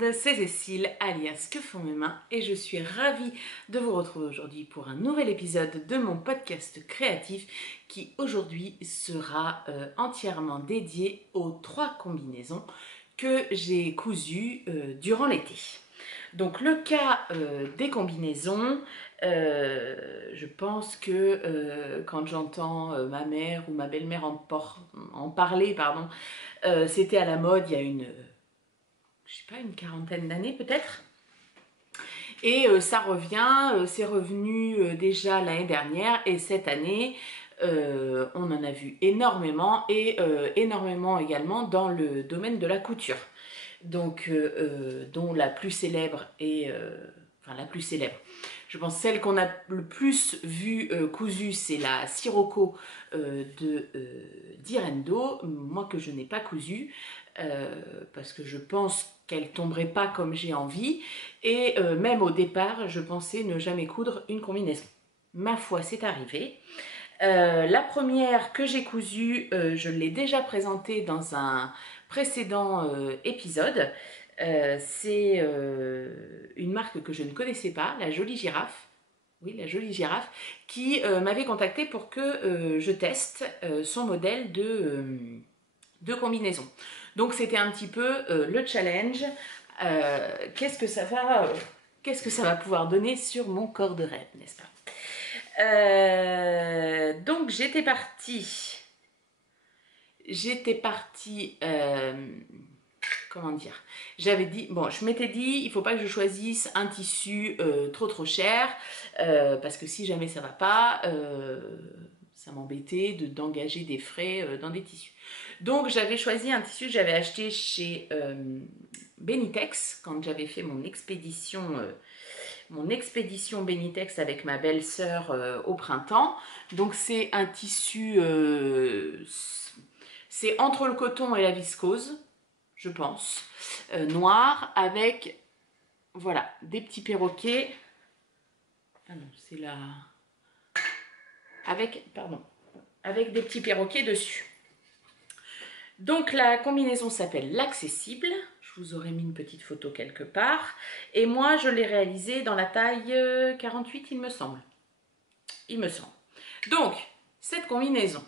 monde, c'est Cécile alias Que font mes mains et je suis ravie de vous retrouver aujourd'hui pour un nouvel épisode de mon podcast créatif qui aujourd'hui sera entièrement dédié aux 3 combinaisons que j'ai cousues durant l'été. Donc le cas des combinaisons, je pense que quand j'entends ma mère ou ma belle-mère en parler, c'était à la mode il y a je sais pas, une quarantaine d'années peut-être. Et ça revient, c'est revenu déjà l'année dernière et cette année, on en a vu énormément et énormément également dans le domaine de la couture. Donc, dont la plus célèbre est, enfin la plus célèbre, je pense celle qu'on a le plus vue cousue, c'est la Sirocco d'Irendo, moi que je n'ai pas cousue, parce que je pense qu'elle tomberait pas comme j'ai envie, et même au départ, je pensais ne jamais coudre une combinaison. Ma foi, c'est arrivé. La première que j'ai cousue, je l'ai déjà présentée dans un précédent épisode. C'est une marque que je ne connaissais pas, la Jolie Girafe. Oui, la Jolie Girafe, qui m'avait contactée pour que je teste son modèle de combinaison. Donc c'était un petit peu le challenge. Qu'est-ce que ça va pouvoir donner sur mon corps de rêve, n'est-ce pas? Donc j'étais partie, comment dire, j'avais dit, bon, je m'étais dit, il faut pas que je choisisse un tissu trop cher, parce que si jamais ça va pas, ça m'embêtait d'engager des frais dans des tissus. Donc j'avais choisi un tissu que j'avais acheté chez Benitex quand j'avais fait mon expédition Benitex avec ma belle-sœur au printemps. Donc c'est un tissu, c'est entre le coton et la viscose, je pense, noir, avec, voilà, des petits perroquets. Ah non, c'est là. Avec des petits perroquets dessus. Donc la combinaison s'appelle l'accessible. Je vous aurais mis une petite photo quelque part. Et moi, je l'ai réalisée dans la taille 48, il me semble. Donc, cette combinaison,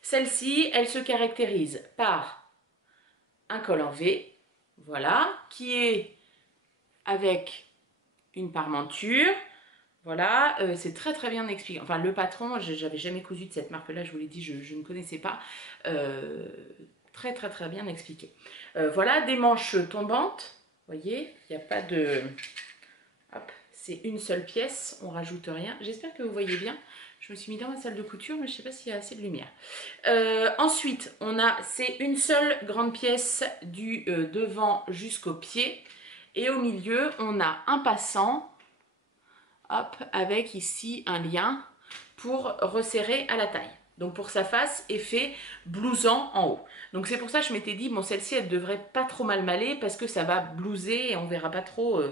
celle-ci, elle se caractérise par un col en V, voilà, qui est avec une parmenture. Voilà, c'est très bien expliqué. Enfin, le patron, j'avais jamais cousu de cette marque-là, je vous l'ai dit, je ne connaissais pas. Très bien expliqué. Voilà, des manches tombantes. Vous voyez, il n'y a pas de... Hop, c'est une seule pièce, on rajoute rien. J'espère que vous voyez bien. Je me suis mis dans la salle de couture, mais je ne sais pas s'il y a assez de lumière. Ensuite, c'est une seule grande pièce du devant jusqu'au pied. Et au milieu, on a un passant. Hop, avec ici un lien pour resserrer à la taille. Donc pour sa face, effet blouson en haut. Donc c'est pour ça que je m'étais dit, bon, celle-ci, elle devrait pas trop mal m'aller parce que ça va blouser et on verra pas trop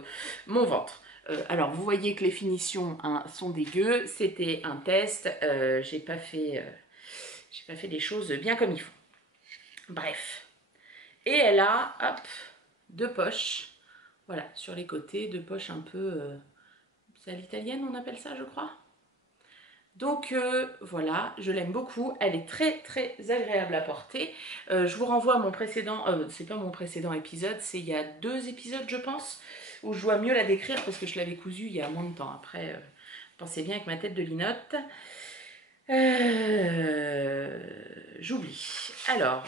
mon ventre. Alors vous voyez que les finitions sont dégueu. C'était un test. J'ai pas fait les choses bien comme il faut. Bref. Et elle a, hop, 2 poches. Voilà, sur les côtés, 2 poches un peu... c'est à l'italienne, on appelle ça, je crois. Donc voilà, je l'aime beaucoup. Elle est très agréable à porter. Je vous renvoie à mon précédent, c'est pas mon précédent épisode, c'est il y a 2 épisodes, je pense, où je dois mieux la décrire parce que je l'avais cousue il y a moins de temps. Après, pensez bien avec ma tête de linotte. J'oublie. Alors,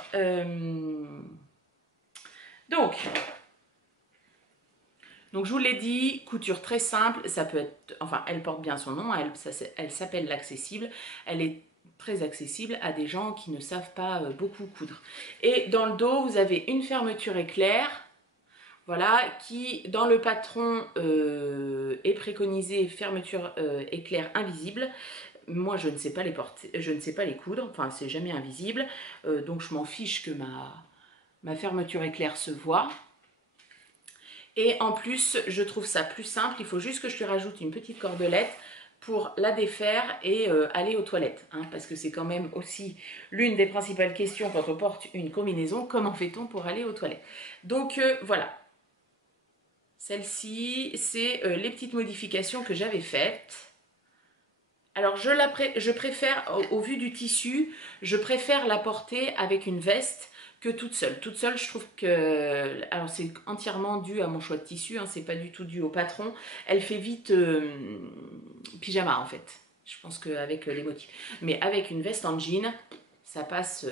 donc je vous l'ai dit, couture très simple, ça peut être, enfin elle porte bien son nom, elle s'appelle l'accessible, elle est très accessible à des gens qui ne savent pas beaucoup coudre. Et dans le dos, vous avez une fermeture éclair, voilà, qui dans le patron est préconisée fermeture éclair invisible. Moi je ne sais pas les porter, je ne sais pas les coudre, enfin c'est jamais invisible, donc je m'en fiche que ma fermeture éclair se voit. Et en plus, je trouve ça plus simple. Il faut juste que je lui rajoute une petite cordelette pour la défaire et aller aux toilettes. Hein, parce que c'est quand même aussi l'une des principales questions quand on porte une combinaison. Comment fait-on pour aller aux toilettes? Donc voilà. Celle-ci, c'est les petites modifications que j'avais faites. Alors, je préfère, au vu du tissu, je préfère la porter avec une veste que toute seule. Toute seule, je trouve que... Alors, c'est entièrement dû à mon choix de tissu, hein, c'est pas du tout dû au patron. Elle fait vite pyjama, en fait. Je pense qu'avec les motifs. Mais avec une veste en jean, ça passe...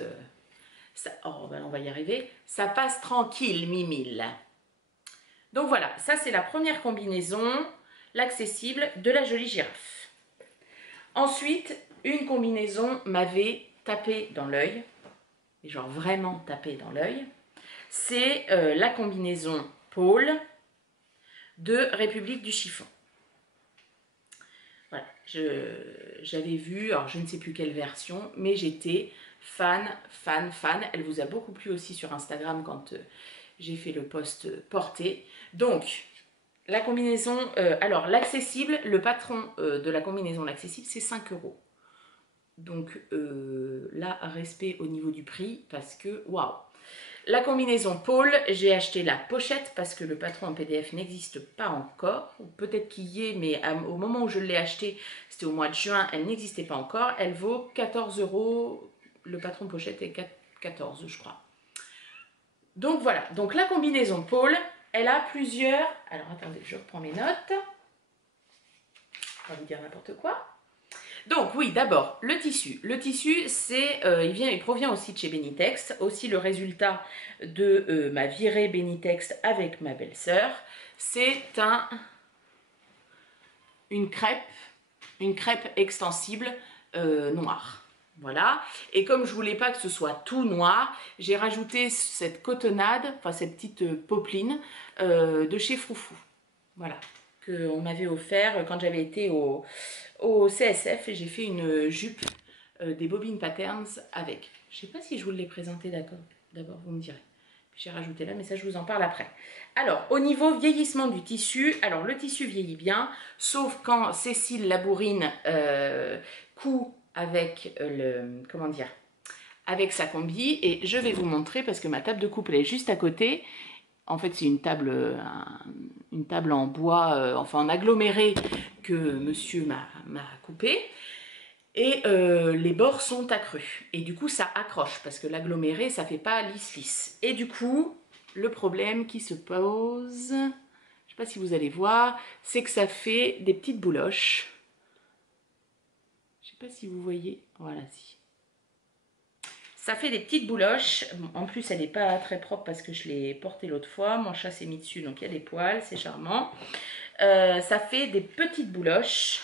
oh, ben on va y arriver. Ça passe tranquille, mimile. Donc voilà, ça c'est la première combinaison, l'accessible de la jolie girafe. Ensuite, une combinaison m'avait tapé dans l'œil, et genre vraiment tapé dans l'œil. C'est la combinaison Paul de République du chiffon. Voilà, j'avais vu, alors je ne sais plus quelle version, mais j'étais fan. Elle vous a beaucoup plu aussi sur Instagram quand j'ai fait le post porté. Donc, la combinaison, alors l'accessible, le patron de la combinaison l'accessible, c'est 5 €. Donc là, respect au niveau du prix parce que waouh! La combinaison Paul, j'ai acheté la pochette parce que le patron en PDF n'existe pas encore. Peut-être qu'il y est, mais au moment où je l'ai acheté, c'était au mois de juin, elle n'existait pas encore. Elle vaut 14 €. Le patron pochette est 14, je crois. Donc voilà, donc la combinaison Paul, elle a plusieurs... Alors attendez, je reprends mes notes. On va vous dire n'importe quoi. Donc oui, d'abord, le tissu. Le tissu, il provient aussi de chez Benitex, aussi le résultat de ma virée Benitex avec ma belle-sœur. C'est une crêpe extensible noire. Voilà, et comme je voulais pas que ce soit tout noir, j'ai rajouté cette cotonnade, enfin cette petite popeline de chez Froufrou. Voilà, qu'on m'avait offert quand j'avais été au CSF et j'ai fait une jupe des Bobine Patterns avec. Je sais pas si je vous l'ai présenté, d'accord. D'abord, vous me direz. J'ai rajouté là, mais ça, je vous en parle après. Alors, au niveau vieillissement du tissu, alors le tissu vieillit bien, sauf quand Cécile Labourine coud avec avec sa combi. Et je vais vous montrer parce que ma table de coupe elle est juste à côté. En fait, c'est une table en bois, enfin en aggloméré que monsieur m'a coupé. Et les bords sont accrus. Et du coup, ça accroche parce que l'aggloméré, ça fait pas lisse-lisse. Et du coup, le problème qui se pose, je sais pas si vous allez voir, c'est que ça fait des petites bouloches. Je sais pas si vous voyez. Voilà, si. Ça fait des petites bouloches. En plus, elle n'est pas très propre parce que je l'ai portée l'autre fois. Mon chat s'est mis dessus, donc il y a des poils, c'est charmant. Ça fait des petites bouloches.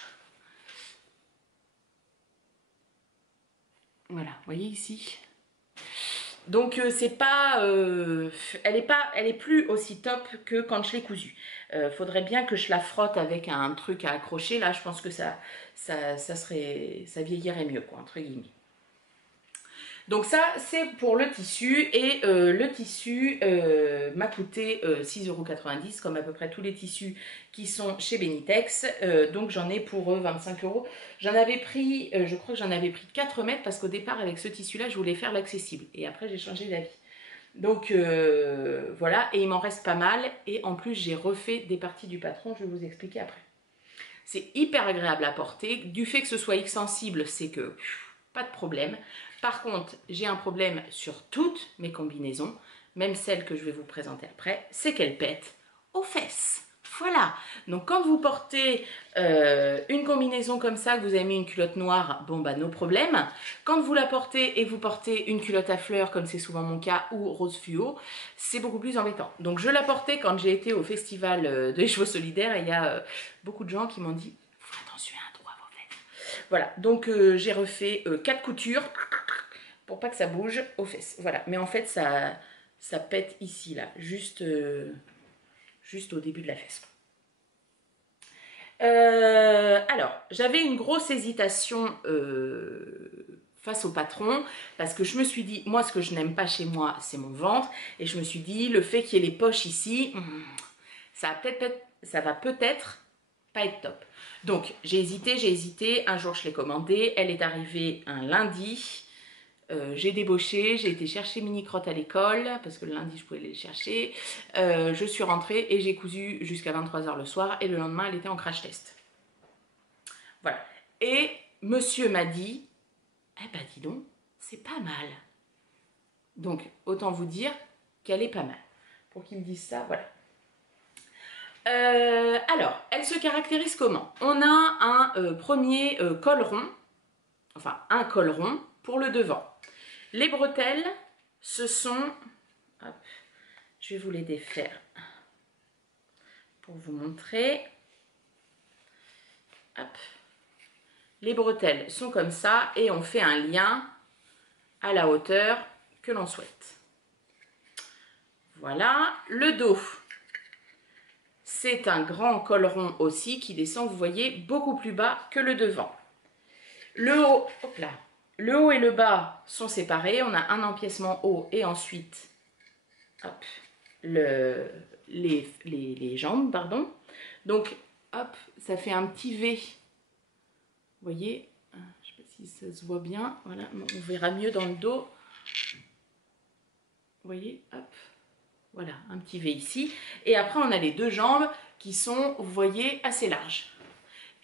Voilà, vous voyez ici. Donc c'est pas, elle est plus aussi top que quand je l'ai cousue. Faudrait bien que je la frotte avec un truc à accrocher. Là, je pense que ça vieillirait mieux, quoi, entre guillemets. Donc ça, c'est pour le tissu. Et le tissu m'a coûté 6,90 € comme à peu près tous les tissus qui sont chez Benitex. Donc j'en ai pour 25 €. J'en avais pris, je crois que j'en avais pris 4 mètres parce qu'au départ, avec ce tissu-là, je voulais faire l'accessible. Et après, j'ai changé d'avis. Donc voilà, et il m'en reste pas mal. Et en plus, j'ai refait des parties du patron, je vais vous expliquer après. C'est hyper agréable à porter. Du fait que ce soit extensible, c'est que pas de problème. Par contre, j'ai un problème sur toutes mes combinaisons, même celles que je vais vous présenter après, c'est qu'elles pètent aux fesses. Voilà, donc quand vous portez une combinaison comme ça, que vous avez mis une culotte noire, bon bah no problème. Quand vous la portez et vous portez une culotte à fleurs, comme c'est souvent mon cas, ou rose fluo, c'est beaucoup plus embêtant. Donc je la portais quand j'ai été au festival de les chevaux solidaires et il y a beaucoup de gens qui m'ont dit « Faites attention à vos fesses ». Voilà, donc j'ai refait 4 coutures pour pas que ça bouge aux fesses. Voilà, mais en fait ça pète ici, là, juste au début de la fesse. Alors, j'avais une grosse hésitation face au patron parce que je me suis dit, moi ce que je n'aime pas chez moi c'est mon ventre, et je me suis dit le fait qu'il y ait les poches ici, ça va peut-être pas être top. Donc j'ai hésité, un jour je l'ai commandée, elle est arrivée un lundi, j'ai débauché, j'ai été chercher mini-crotte à l'école, parce que le lundi je pouvais les chercher. Je suis rentrée et j'ai cousu jusqu'à 23 h le soir, et le lendemain elle était en crash test. Voilà. Et monsieur m'a dit, eh ben dis donc, c'est pas mal. Donc autant vous dire qu'elle est pas mal. Pour qu'il me dise ça, voilà. Alors, elle se caractérise comment? On a un premier col rond, enfin un col rond pour le devant. Les bretelles, ce sont, hop, je vais vous les défaire pour vous montrer. Hop. Les bretelles sont comme ça et on fait un lien à la hauteur que l'on souhaite. Voilà, le dos. C'est un grand col rond aussi qui descend, vous voyez, beaucoup plus bas que le devant. Le haut, hop là, le haut et le bas sont séparés. On a un empiècement haut et ensuite hop, les jambes, pardon. Donc, hop, ça fait un petit V. Vous voyez, je ne sais pas si ça se voit bien. Voilà, on verra mieux dans le dos. Vous voyez, hop. Voilà, un petit V ici. Et après, on a les deux jambes qui sont, vous voyez, assez larges.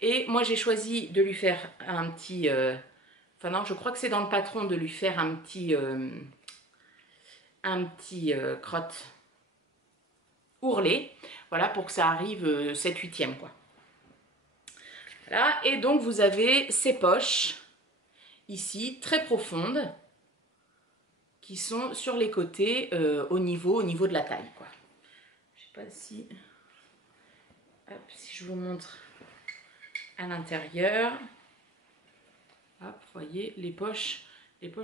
Et moi, j'ai choisi de lui faire un petit... enfin non, je crois que c'est dans le patron de lui faire un petit crotte ourlé. Voilà, pour que ça arrive 7/8e, quoi. Voilà, et donc vous avez ces poches, ici, très profondes, qui sont sur les côtés au niveau de la taille, quoi. Je sais pas si... Hop, si je vous montre à l'intérieur. Hop, vous voyez, les poches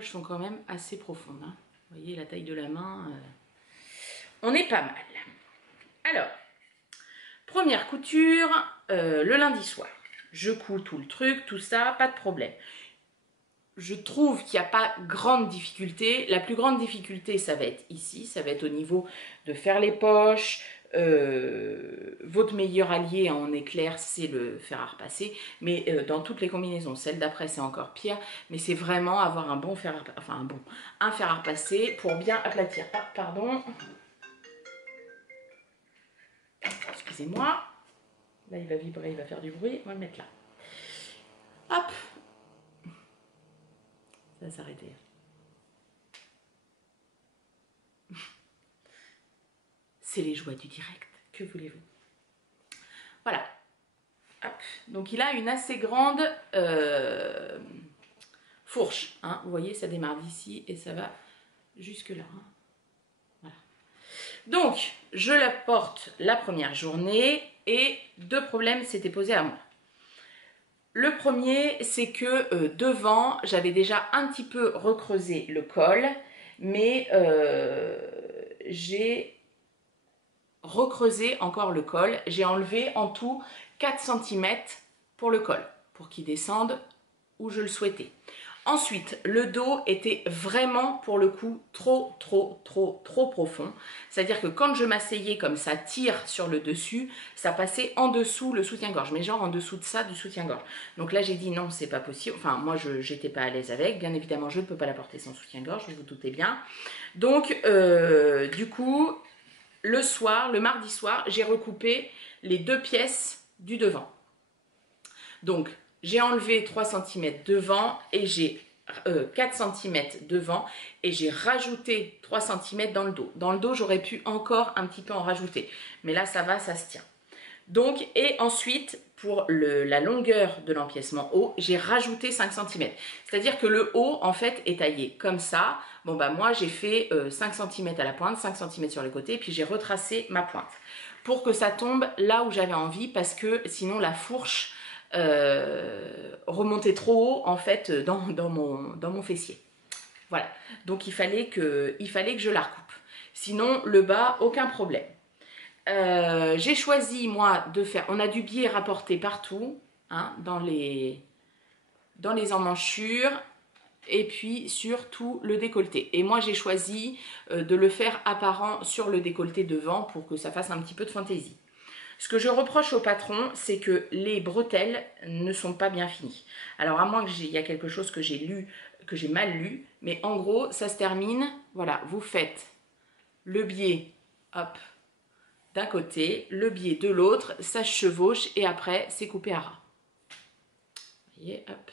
sont quand même assez profondes, hein. Vous voyez, la taille de la main, on est pas mal. Alors, première couture, le lundi soir. Je couds tout le truc, tout ça, pas de problème. Je trouve qu'il n'y a pas grande difficulté. La plus grande difficulté, ça va être ici, ça va être au niveau de faire les poches. Votre meilleur allié en éclair, c'est le fer à repasser. Mais dans toutes les combinaisons, celle d'après, c'est encore pire. Mais c'est vraiment avoir un bon fer à, enfin un fer à repasser pour bien aplatir. Ah, pardon. Excusez-moi. Là, il va vibrer, il va faire du bruit. On va le mettre là. Hop. Ça va s'arrêter. C'est les joies du direct. Que voulez-vous? Voilà. Hop. Donc, il a une assez grande fourche. Hein. Vous voyez, ça démarre d'ici et ça va jusque là. Hein. Voilà. Donc, je la porte la première journée et deux problèmes s'étaient posés à moi. Le premier, c'est que devant, j'avais déjà un petit peu recreusé le col, mais j'ai recreusé encore le col. J'ai enlevé en tout 4 cm pour le col, pour qu'il descende où je le souhaitais. Ensuite, le dos était vraiment, pour le coup, trop profond. C'est-à-dire que quand je m'asseyais comme ça, tire sur le dessus, ça passait en dessous le soutien-gorge, mais genre en dessous de ça, du soutien-gorge. Donc là, j'ai dit non, c'est pas possible. Enfin, moi, je n'étais pas à l'aise avec. Bien évidemment, je ne peux pas la porter sans soutien-gorge, vous vous doutez bien. Donc, du coup, le soir, le mardi soir, j'ai recoupé les deux pièces du devant. Donc, j'ai enlevé 3 cm devant et j'ai 4 cm devant et j'ai rajouté 3 cm dans le dos. Dans le dos, j'aurais pu encore un petit peu en rajouter. Mais là, ça va, ça se tient. Donc, et ensuite, pour la longueur de l'empiècement haut, j'ai rajouté 5 cm. C'est-à-dire que le haut, en fait, est taillé comme ça. Bon, bah moi, j'ai fait 5 cm à la pointe, 5 cm sur les côtés, puis j'ai retracé ma pointe pour que ça tombe là où j'avais envie, parce que sinon, la fourche remontait trop haut, en fait, dans mon fessier. Voilà. Donc, il fallait que je la recoupe. Sinon, le bas, aucun problème. J'ai choisi, moi, de faire... On a du biais rapporté partout, hein, dans les emmanchures, et puis sur tout le décolleté. Et moi, j'ai choisi de le faire apparent sur le décolleté devant pour que ça fasse un petit peu de fantaisie. Ce que je reproche au patron, c'est que les bretelles ne sont pas bien finies. Alors à moins qu'il y a quelque chose que j'ai lu, que j'ai mal lu, mais en gros, ça se termine, voilà, vous faites le biais, hop, d'un côté, le biais de l'autre, ça se chevauche et après, c'est coupé à ras. Vous voyez, hop.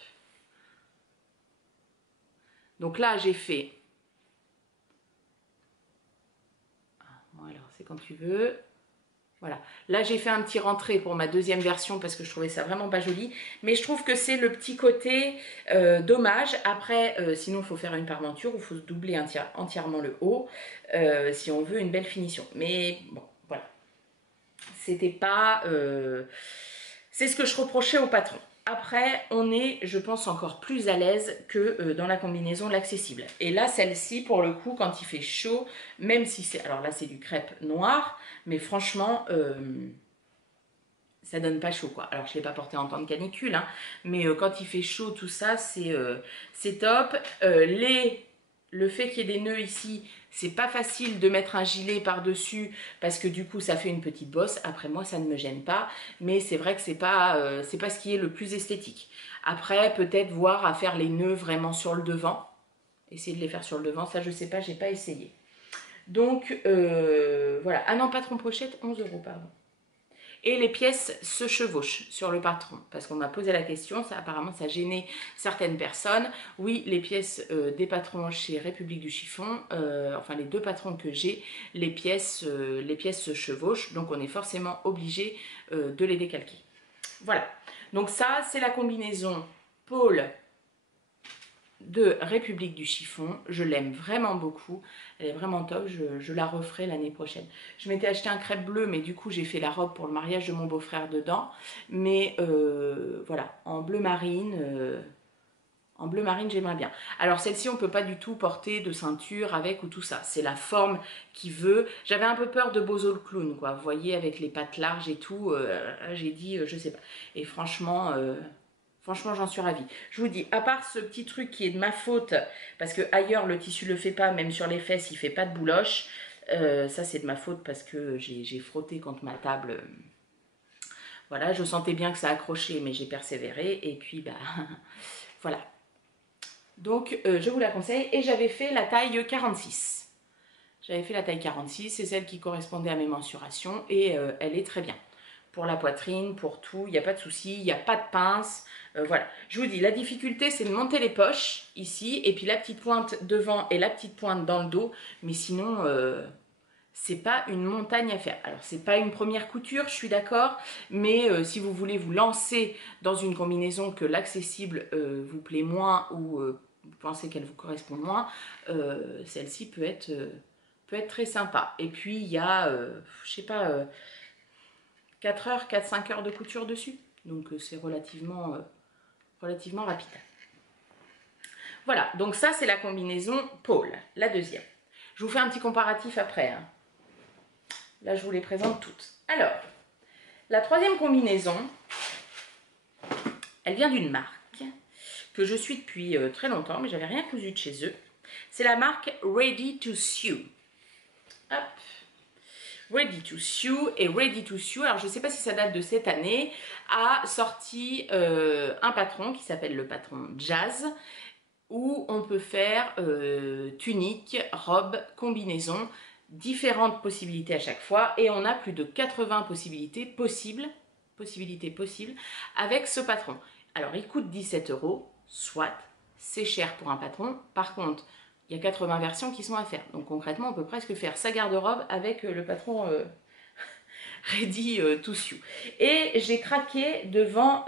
Donc là, j'ai fait... Bon, alors, c'est quand tu veux... Voilà, là j'ai fait un petit rentré pour ma deuxième version parce que je trouvais ça vraiment pas joli. Mais je trouve que c'est le petit côté dommage. Après, sinon il faut faire une parmenture ou il faut doubler entièrement le haut si on veut une belle finition. Mais bon, voilà. C'était pas... c'est ce que je reprochais au patron. Après, on est, je pense, encore plus à l'aise que dans la combinaison l'accessible. Et là, celle-ci, pour le coup, quand il fait chaud, même si c'est... Alors là, c'est du crêpe noir, mais franchement, ça donne pas chaud, quoi. Alors, je ne l'ai pas porté en temps de canicule, hein, mais quand il fait chaud, tout ça, c'est top. Le fait qu'il y ait des nœuds ici, c'est pas facile de mettre un gilet par-dessus parce que du coup ça fait une petite bosse. Après moi ça ne me gêne pas, mais c'est vrai que c'est pas ce qui est le plus esthétique. Après peut-être voir à faire les nœuds vraiment sur le devant. Essayer de les faire sur le devant, ça je sais pas, j'ai pas essayé. Donc voilà, ah non patron pochette, 11 € pardon. Et les pièces se chevauchent sur le patron. Parce qu'on m'a posé la question, ça apparemment ça gênait certaines personnes. Oui, les pièces des patrons chez République du Chiffon, enfin les deux patrons que j'ai, les pièces se chevauchent. Donc on est forcément obligé de les décalquer. Voilà. Donc ça, c'est la combinaison pôle de République du Chiffon. Je l'aime vraiment beaucoup. Elle est vraiment top. Je la referai l'année prochaine. Je m'étais acheté un crêpe bleu, mais du coup, j'ai fait la robe pour le mariage de mon beau-frère dedans. Mais voilà, en bleu marine... j'aimerais bien. Alors celle-ci, on ne peut pas du tout porter de ceinture avec ou tout ça. C'est la forme qui veut. J'avais un peu peur de Bozo le clown, quoi. Vous voyez, avec les pattes larges et tout. J'ai dit, je sais pas. Et franchement... Franchement, j'en suis ravie. Je vous dis, à part ce petit truc qui est de ma faute, parce que ailleurs le tissu le fait pas, même sur les fesses, il fait pas de bouloche. Ça, c'est de ma faute parce que j'ai frotté contre ma table. Voilà, je sentais bien que ça accrochait, mais j'ai persévéré. Et puis, bah, voilà. Donc, je vous la conseille. Et j'avais fait la taille 46. J'avais fait la taille 46, c'est celle qui correspondait à mes mensurations. Et elle est très bien. Pour la poitrine, pour tout, il n'y a pas de souci, il n'y a pas de pince. Voilà, je vous dis, la difficulté c'est de monter les poches ici et puis la petite pointe devant et la petite pointe dans le dos, mais sinon c'est pas une montagne à faire. Alors c'est pas une première couture, je suis d'accord, mais si vous voulez vous lancer dans une combinaison que l'accessible vous plaît moins ou vous pensez qu'elle vous correspond moins, celle-ci peut être très sympa. Et puis il y a, je sais pas, 4 heures, 4-5 heures de couture dessus, donc c'est relativement rapide. Voilà, donc ça c'est la combinaison pôle, la deuxième. Je vous fais un petit comparatif après. Hein. Là je vous les présente toutes. Alors, la troisième combinaison, elle vient d'une marque que je suis depuis très longtemps, mais j'avais rien cousu de chez eux. C'est la marque Ready to Sew. Hop. Ready to Sew et Ready to Sew, alors je ne sais pas si ça date de cette année, a sorti un patron qui s'appelle le patron Jazz, où on peut faire tunique, robe, combinaison, différentes possibilités à chaque fois, et on a plus de 80 possibilités possibles avec ce patron. Alors il coûte 17 €, soit, c'est cher pour un patron, par contre, il y a 80 versions qui sont à faire. Donc concrètement, on peut presque faire sa garde-robe avec le patron Ready to Sew. Et j'ai craqué devant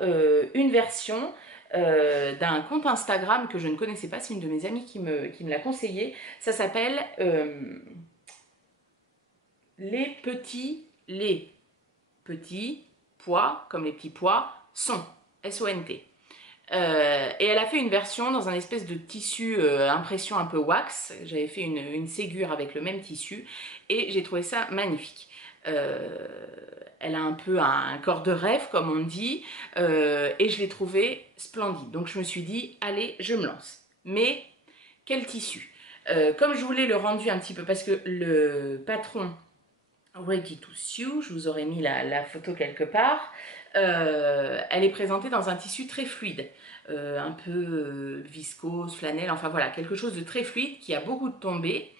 une version d'un compte Instagram que je ne connaissais pas. C'est une de mes amies qui me l'a conseillé. Ça s'appelle les petits pois, comme les petits pois, sont. S-O-N-T. Et elle a fait une version dans un espèce de tissu impression un peu wax. J'avais fait une ségure avec le même tissu et j'ai trouvé ça magnifique. Elle a un peu un corps de rêve comme on dit et je l'ai trouvé splendide. Donc je me suis dit allez je me lance. Mais quel tissu comme je voulais le rendu un petit peu parce que le patron Ready to Sew, je vous aurais mis la photo quelque part. Elle est présentée dans un tissu très fluide, un peu viscose, flanelle, enfin voilà, quelque chose de très fluide qui a beaucoup de tombées.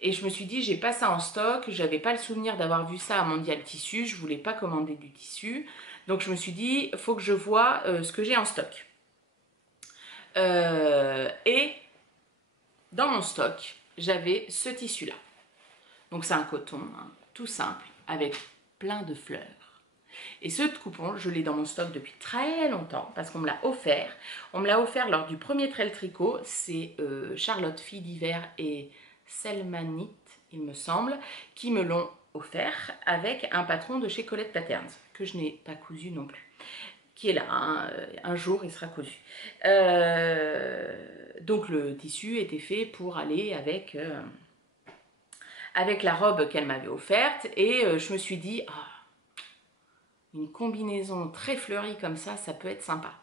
Et je me suis dit, j'ai pas ça en stock, j'avais pas le souvenir d'avoir vu ça à Mondial Tissu, je voulais pas commander du tissu. Donc je me suis dit, il faut que je vois ce que j'ai en stock. Et dans mon stock, j'avais ce tissu-là. Donc c'est un coton, hein, tout simple, avec plein de fleurs. Et ce coupon, je l'ai dans mon stock depuis très longtemps parce qu'on me l'a offert. On me l'a offert lors du premier trail tricot. C'est Charlotte Fille d'hiver et Selmanite, il me semble, qui me l'ont offert avec un patron de chez Colette Patterns, que je n'ai pas cousu non plus, qui est là, hein, un jour il sera cousu. Donc le tissu était fait pour aller avec la robe qu'elle m'avait offerte et je me suis dit, oh, une combinaison très fleurie comme ça peut être sympa.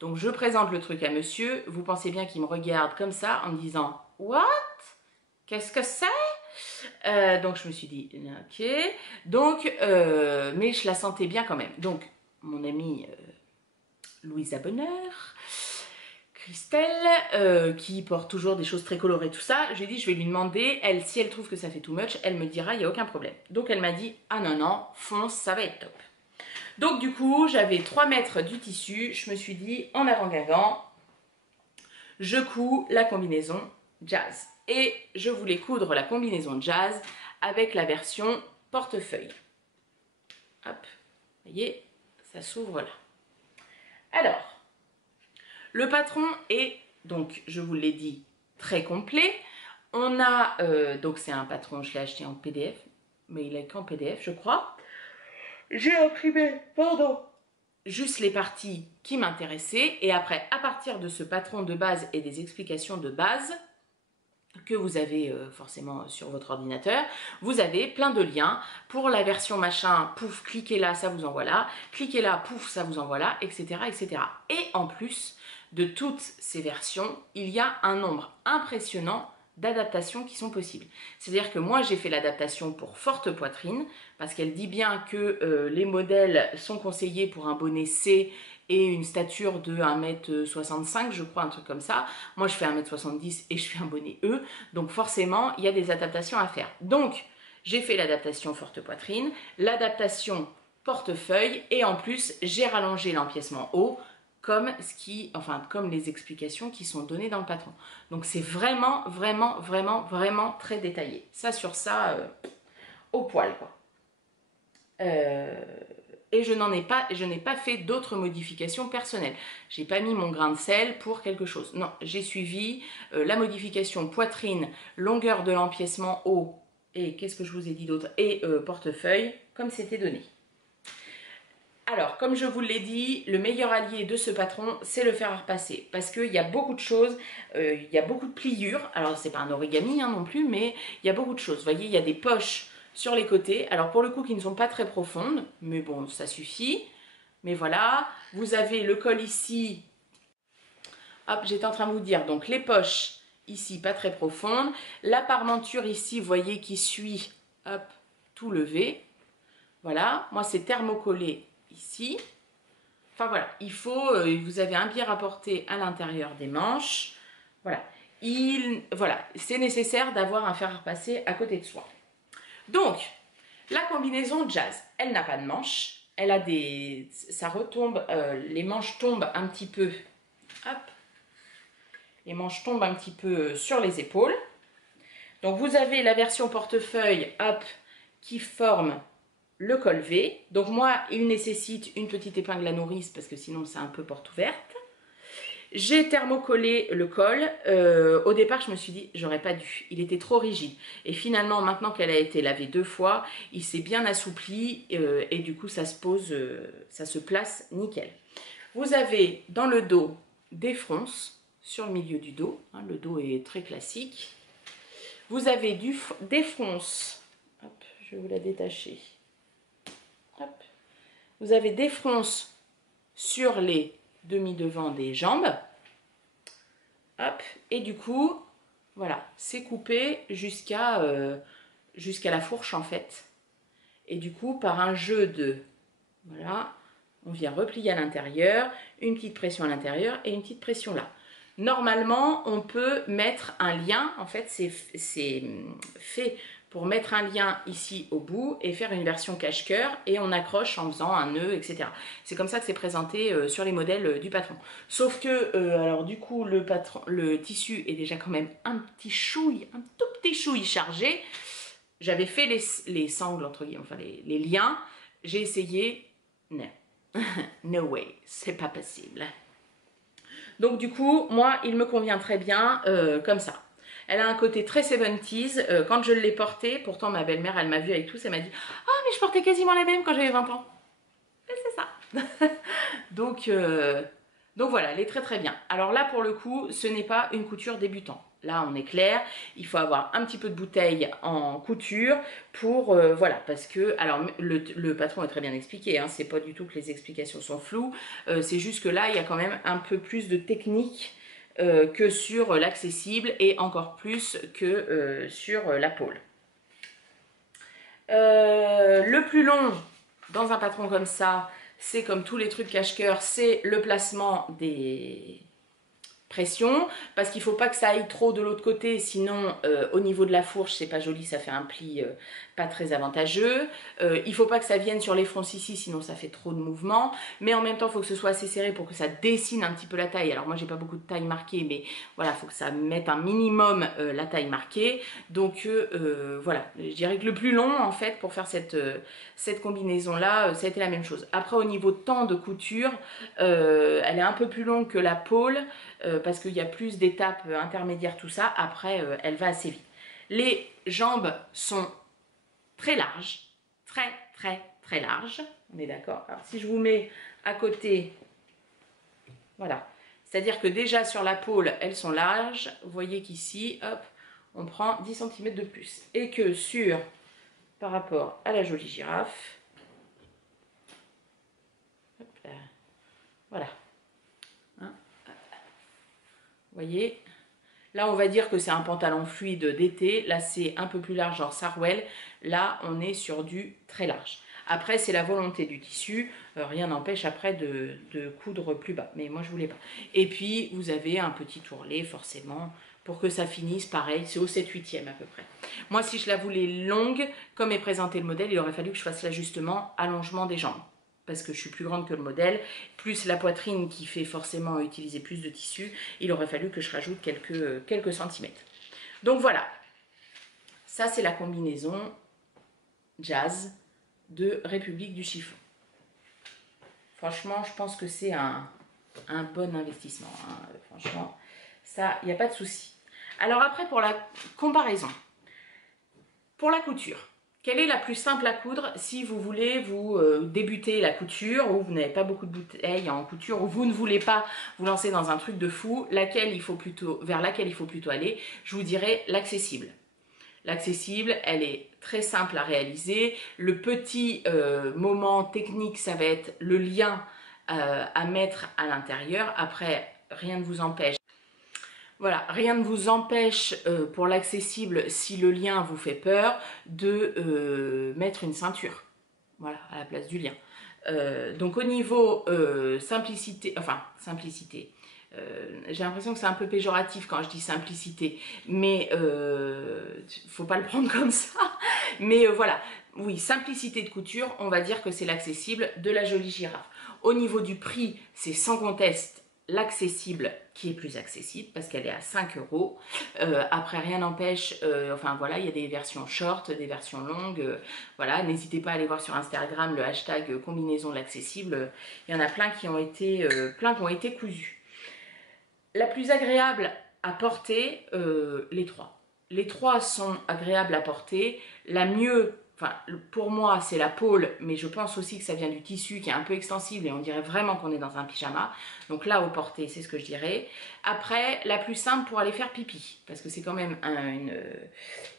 Donc je présente le truc à monsieur, vous pensez bien qu'il me regarde comme ça en me disant « What? Qu'est-ce que c'est ?» Donc je me suis dit « Ok ». Donc, mais je la sentais bien quand même. Donc mon amie Louisa Bonheur, Christelle, qui porte toujours des choses très colorées, tout ça, j'ai dit je vais lui demander, elle, si elle trouve que ça fait too much, elle me dira, il n'y a aucun problème. Donc elle m'a dit, ah non, non, fonce, ça va être top. Donc du coup, j'avais 3 mètres du tissu, je me suis dit, en avant Guingamp, je couds la combinaison jazz. Et je voulais coudre la combinaison jazz avec la version portefeuille. Hop, vous voyez, ça s'ouvre là. Alors, le patron est, donc je vous l'ai dit, très complet. On a, donc c'est un patron, je l'ai acheté en PDF, mais il est qu'en PDF je crois. J'ai imprimé, pardon, juste les parties qui m'intéressaient. Et après, à partir de ce patron de base et des explications de base que vous avez forcément sur votre ordinateur, vous avez plein de liens pour la version machin, pouf, cliquez là, ça vous envoie là, cliquez là, pouf, ça vous envoie là, etc., etc. Et en plus de toutes ces versions, il y a un nombre impressionnant d'adaptations qui sont possibles. C'est-à-dire que moi, j'ai fait l'adaptation pour forte poitrine, parce qu'elle dit bien que les modèles sont conseillés pour un bonnet C et une stature de 1m65, je crois, un truc comme ça. Moi, je fais 1m70 et je fais un bonnet E, donc forcément, il y a des adaptations à faire. Donc, j'ai fait l'adaptation forte poitrine, l'adaptation portefeuille, et en plus, j'ai rallongé l'empiècement haut, comme les explications qui sont données dans le patron. Donc c'est vraiment, vraiment, vraiment, vraiment très détaillé. Ça sur ça, au poil, quoi. Et je n'ai pas fait d'autres modifications personnelles. J'ai pas mis mon grain de sel pour quelque chose. Non, j'ai suivi la modification poitrine, longueur de l'empiècement haut, et qu'est-ce que je vous ai dit d'autre, et portefeuille, comme c'était donné. Alors, comme je vous l'ai dit, le meilleur allié de ce patron, c'est le fer à repasser. Parce qu'il y a beaucoup de choses, il y a beaucoup de pliures. Alors, c'est pas un origami hein, non plus, mais il y a beaucoup de choses. Vous voyez, il y a des poches sur les côtés. Alors, pour le coup, qui ne sont pas très profondes, mais bon, ça suffit. Mais voilà, vous avez le col ici. Hop, j'étais en train de vous dire, donc les poches ici, pas très profondes. La parmenture ici, vous voyez, qui suit, hop, tout levé. Voilà, moi, c'est thermocollé ici. Enfin voilà, il faut, vous avez un biais rapporté à l'intérieur des manches. Voilà, voilà, c'est nécessaire d'avoir un fer à repasser à côté de soi. Donc, la combinaison jazz, elle n'a pas de manches. Elle a des, ça retombe, les manches tombent un petit peu, hop, les manches tombent un petit peu sur les épaules. Donc vous avez la version portefeuille, hop, qui forme le col V. Donc moi, il nécessite une petite épingle à nourrice parce que sinon c'est un peu porte ouverte. J'ai thermocollé le col. Au départ, je me suis dit, j'aurais pas dû. Il était trop rigide. Et finalement, maintenant qu'elle a été lavée 2 fois, il s'est bien assoupli et du coup, ça se pose, ça se place nickel. Vous avez dans le dos des fronces sur le milieu du dos. Hein, le dos est très classique. Vous avez des fronces. Hop, je vais vous la détacher. Hop. Vous avez des fronces sur les demi-devants des jambes. Hop. Et du coup, voilà, c'est coupé jusqu'à la fourche en fait. Et du coup, par un jeu de... Voilà, on vient replier à l'intérieur, une petite pression à l'intérieur et une petite pression là. Normalement, on peut mettre un lien, en fait, c'est fait pour mettre un lien ici au bout et faire une version cache-cœur et on accroche en faisant un nœud, etc. C'est comme ça que c'est présenté sur les modèles du patron. Sauf que, alors du coup, le tissu est déjà quand même un tout petit chouille chargé. J'avais fait les sangles, entre guillemets, enfin les liens. J'ai essayé, non, no way, c'est pas possible. Donc du coup, moi, il me convient très bien comme ça. Elle a un côté très 70s. Quand je l'ai portée, pourtant ma belle-mère, elle m'a vue avec tous, elle m'a dit « Ah, mais je portais quasiment la même quand j'avais 20 ans. » Et c'est ça. donc voilà, elle est très très bien. Alors là, pour le coup, ce n'est pas une couture débutant. Là, on est clair, il faut avoir un petit peu de bouteille en couture pour, voilà, parce que, alors le patron est très bien expliqué, hein, c'est pas du tout que les explications sont floues, c'est juste que là, il y a quand même un peu plus de technique que sur l'accessible et encore plus que sur la pôle. Le plus long dans un patron comme ça, c'est comme tous les trucs cache-cœur, c'est le placement des pression, parce qu'il ne faut pas que ça aille trop de l'autre côté, sinon au niveau de la fourche c'est pas joli, ça fait un pli pas très avantageux. Il ne faut pas que ça vienne sur les fronces ici, sinon ça fait trop de mouvement, mais en même temps il faut que ce soit assez serré pour que ça dessine un petit peu la taille. Alors moi j'ai pas beaucoup de taille marquée, mais voilà, il faut que ça mette un minimum la taille marquée. Donc voilà, je dirais que le plus long en fait pour faire cette combinaison là, ça a été la même chose. Après au niveau de temps de couture, elle est un peu plus longue que la pôle, parce qu'il y a plus d'étapes intermédiaires, tout ça. Après, elle va assez vite. Les jambes sont très larges, très larges. On est d'accord? Alors, si je vous mets à côté, voilà. C'est-à-dire que déjà sur la pôle, elles sont larges. Vous voyez qu'ici, hop, on prend 10 cm de plus. Et que par rapport à la jolie girafe, hop là, voilà. Vous voyez, là on va dire que c'est un pantalon fluide d'été, là c'est un peu plus large, genre sarouel, là on est sur du très large. Après c'est la volonté du tissu, rien n'empêche après de coudre plus bas, mais moi je voulais pas. Et puis vous avez un petit ourlet forcément, pour que ça finisse pareil, c'est au 7/8e à peu près. Moi si je la voulais longue, comme est présenté le modèle, il aurait fallu que je fasse l'ajustement allongement des jambes, parce que je suis plus grande que le modèle, plus la poitrine qui fait forcément utiliser plus de tissu, il aurait fallu que je rajoute quelques centimètres. Donc voilà, ça c'est la combinaison jazz de République du chiffon. Franchement, je pense que c'est un bon investissement, hein. Franchement, ça, il n'y a pas de souci. Alors après, pour la comparaison, pour la couture, quelle est la plus simple à coudre si vous voulez vous débuter la couture, ou vous n'avez pas beaucoup de bouteilles en couture, ou vous ne voulez pas vous lancer dans un truc de fou, vers laquelle il faut plutôt aller? Je vous dirais l'accessible. L'accessible, elle est très simple à réaliser. Le petit moment technique, ça va être le lien à mettre à l'intérieur. Après, rien ne vous empêche. Voilà, rien ne vous empêche pour l'accessible, si le lien vous fait peur, de mettre une ceinture, voilà, à la place du lien. Donc au niveau simplicité, j'ai l'impression que c'est un peu péjoratif quand je dis simplicité, mais faut pas le prendre comme ça. Mais voilà, oui, simplicité de couture, on va dire que c'est l'accessible de la jolie girafe. Au niveau du prix, c'est sans conteste l'accessible qui est plus accessible parce qu'elle est à 5 €. Après, rien n'empêche, enfin voilà, il y a des versions short, des versions longues. Voilà, n'hésitez pas à aller voir sur Instagram le hashtag combinaison de l'accessible. Il y en a plein qui ont été cousus. La plus agréable à porter, les trois. Les trois sont agréables à porter. La mieux, enfin pour moi c'est la pôle, mais je pense aussi que ça vient du tissu qui est un peu extensible et on dirait vraiment qu'on est dans un pyjama. Donc là au porté, c'est ce que je dirais. Après, la plus simple pour aller faire pipi, parce que c'est quand même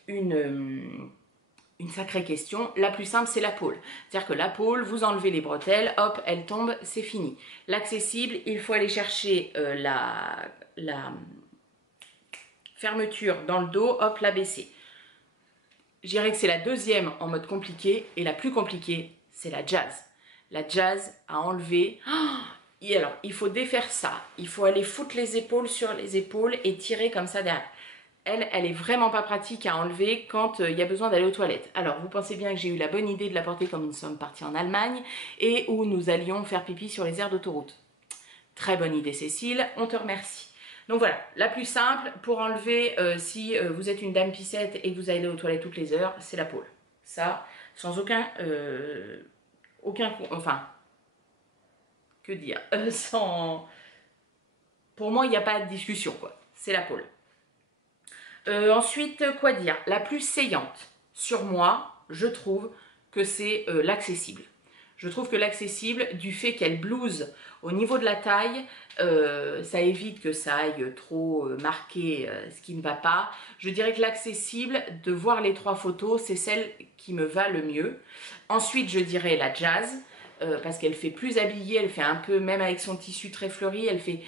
une sacrée question. La plus simple, c'est la pôle. C'est-à-dire que la pôle, vous enlevez les bretelles, hop, elle tombe, c'est fini. L'accessible, il faut aller chercher la fermeture dans le dos, hop, la baisser. je dirais que c'est la deuxième en mode compliqué et la plus compliquée, c'est la jazz. La jazz à enlever. Et alors, il faut défaire ça. Il faut aller foutre les épaules sur les épaules et tirer comme ça derrière. Elle est vraiment pas pratique à enlever quand il y a besoin d'aller aux toilettes. Alors, vous pensez bien que j'ai eu la bonne idée de la porter comme nous sommes partis en Allemagne et où nous allions faire pipi sur les aires d'autoroute. Très bonne idée, Cécile, on te remercie. Donc voilà, la plus simple pour enlever si vous êtes une dame pissette et que vous allez aux toilettes toutes les heures, c'est la pôle. Ça, sans enfin, que dire, pour moi, il n'y a pas de discussion, quoi. C'est la pôle. Ensuite, quoi dire? La plus saillante sur moi, je trouve que c'est l'accessible. Je trouve que l'accessible, du fait qu'elle blouse au niveau de la taille, ça évite que ça aille trop marquer ce qui ne va pas. Je dirais que l'accessible, de voir les 3 photos, c'est celle qui me va le mieux. Ensuite, je dirais la jazz. Parce qu'elle fait plus habillée, elle fait un peu, même avec son tissu très fleuri, elle fait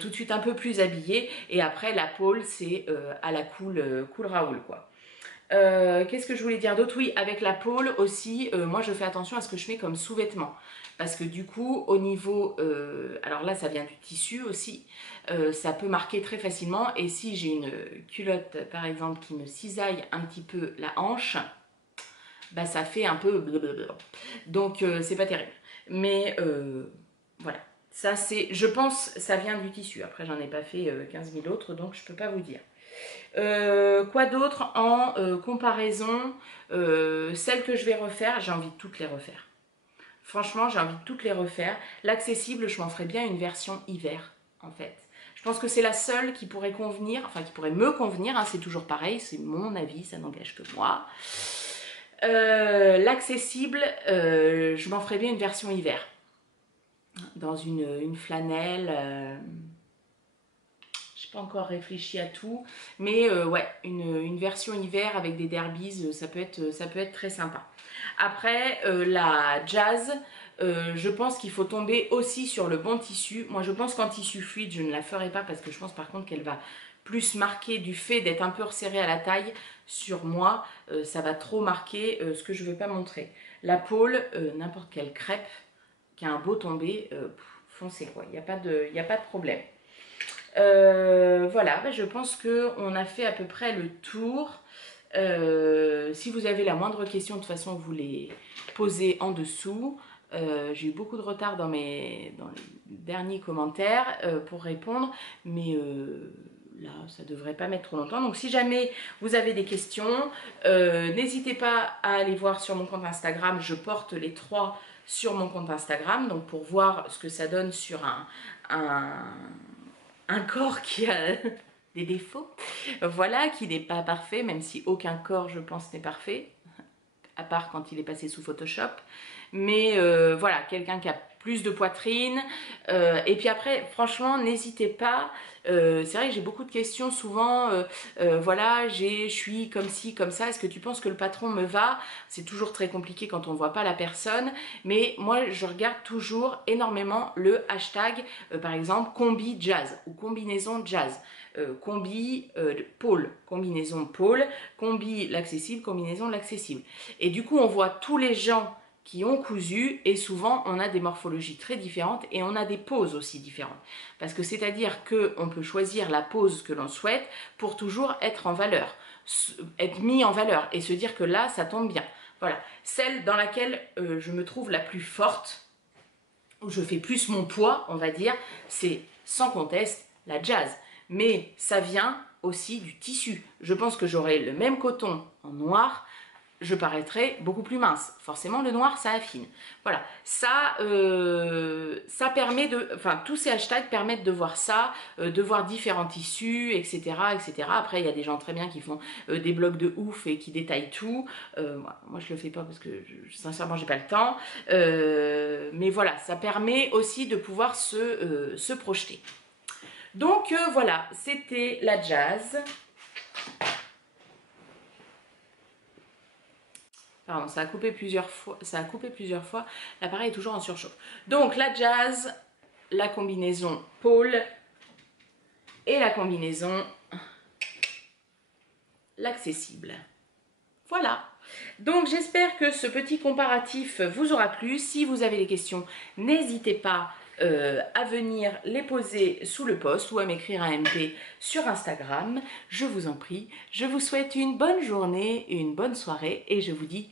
tout de suite un peu plus habillée. Et après, la pôle, c'est à la cool Raoul, quoi. Qu'est-ce que je voulais dire d'autre? Oui, avec la pôle aussi, moi je fais attention à ce que je mets comme sous-vêtement. Parce que du coup, au niveau... alors là, ça vient du tissu aussi. Ça peut marquer très facilement. Et si j'ai une culotte, par exemple, qui me cisaille un petit peu la hanche, bah ça fait un peu blablabla. Donc c'est pas terrible, mais voilà, ça c'est, je pense, ça vient du tissu. Après j'en ai pas fait 15 000 autres, donc je peux pas vous dire. Quoi d'autre en comparaison, celles que je vais refaire, j'ai envie de toutes les refaire. Franchement, j'ai envie de toutes les refaire. L'accessible, je m'en ferais bien une version hiver, en fait. Je pense que c'est la seule qui pourrait convenir, enfin qui pourrait me convenir, hein, c'est toujours pareil, c'est mon avis, ça n'engage que moi. L'accessible, je m'en ferais bien une version hiver. Dans une flanelle. Je n'ai pas encore réfléchi à tout. Mais ouais, une version hiver avec des derbies, ça peut être très sympa. Après, la jazz, je pense qu'il faut tomber aussi sur le bon tissu. Moi, je pense qu'en tissu fluide, je ne la ferai pas parce que je pense par contre qu'elle va plus marquer du fait d'être un peu resserrée à la taille. Sur moi, ça va trop marquer ce que je ne veux pas montrer. La pôle, n'importe quelle crêpe qui a un beau tombé, foncez quoi, il n'y a pas de problème. Voilà, je pense qu'on a fait à peu près le tour. Si vous avez la moindre question, de toute façon, vous les posez en dessous. J'ai eu beaucoup de retard dans les derniers commentaires pour répondre, mais là, ça ne devrait pas mettre trop longtemps. Donc, si jamais vous avez des questions, n'hésitez pas à aller voir sur mon compte Instagram. Je porte les 3 sur mon compte Instagram, donc pour voir ce que ça donne sur un corps qui a des défauts, voilà, qui n'est pas parfait, même si aucun corps, je pense, n'est parfait, à part quand il est passé sous Photoshop. Mais voilà, quelqu'un qui a plus de poitrine. Et puis après, franchement, n'hésitez pas. C'est vrai que j'ai beaucoup de questions souvent. Voilà, je suis comme ci, comme ça. Est-ce que tu penses que le patron me va? C'est toujours très compliqué quand on ne voit pas la personne. Mais moi, je regarde toujours énormément le hashtag, par exemple, combi jazz ou combinaison jazz. Combi pôle, combinaison pôle, combi l'accessible, combinaison l'accessible. Et du coup, on voit tous les gens qui ont cousu et souvent on a des morphologies très différentes et on a des poses aussi différentes. Parce que c'est-à-dire qu'on peut choisir la pose que l'on souhaite pour toujours être en valeur, être mis en valeur et se dire que là, ça tombe bien. Voilà, celle dans laquelle je me trouve la plus forte, où je fais plus mon poids, on va dire, c'est sans conteste la jazz. Mais ça vient aussi du tissu. Je pense que j'aurai le même coton en noir, je paraîtrai beaucoup plus mince. Forcément, le noir, ça affine. Voilà, ça permet de... Enfin, tous ces hashtags permettent de voir ça, de voir différents tissus, etc., etc. Après, il y a des gens très bien qui font des blogs de ouf et qui détaillent tout. Moi, je le fais pas parce que, sincèrement, j'ai pas le temps. Mais voilà, ça permet aussi de pouvoir se projeter. Donc, voilà, c'était la jazz. Pardon, ça a coupé plusieurs fois. L'appareil est toujours en surchauffe. Donc la jazz, la combinaison pôle et la combinaison l'accessible. Voilà. Donc j'espère que ce petit comparatif vous aura plu. Si vous avez des questions, n'hésitez pas à venir les poser sous le post ou à m'écrire un MP sur Instagram. Je vous en prie. Je vous souhaite une bonne journée, une bonne soirée et je vous dis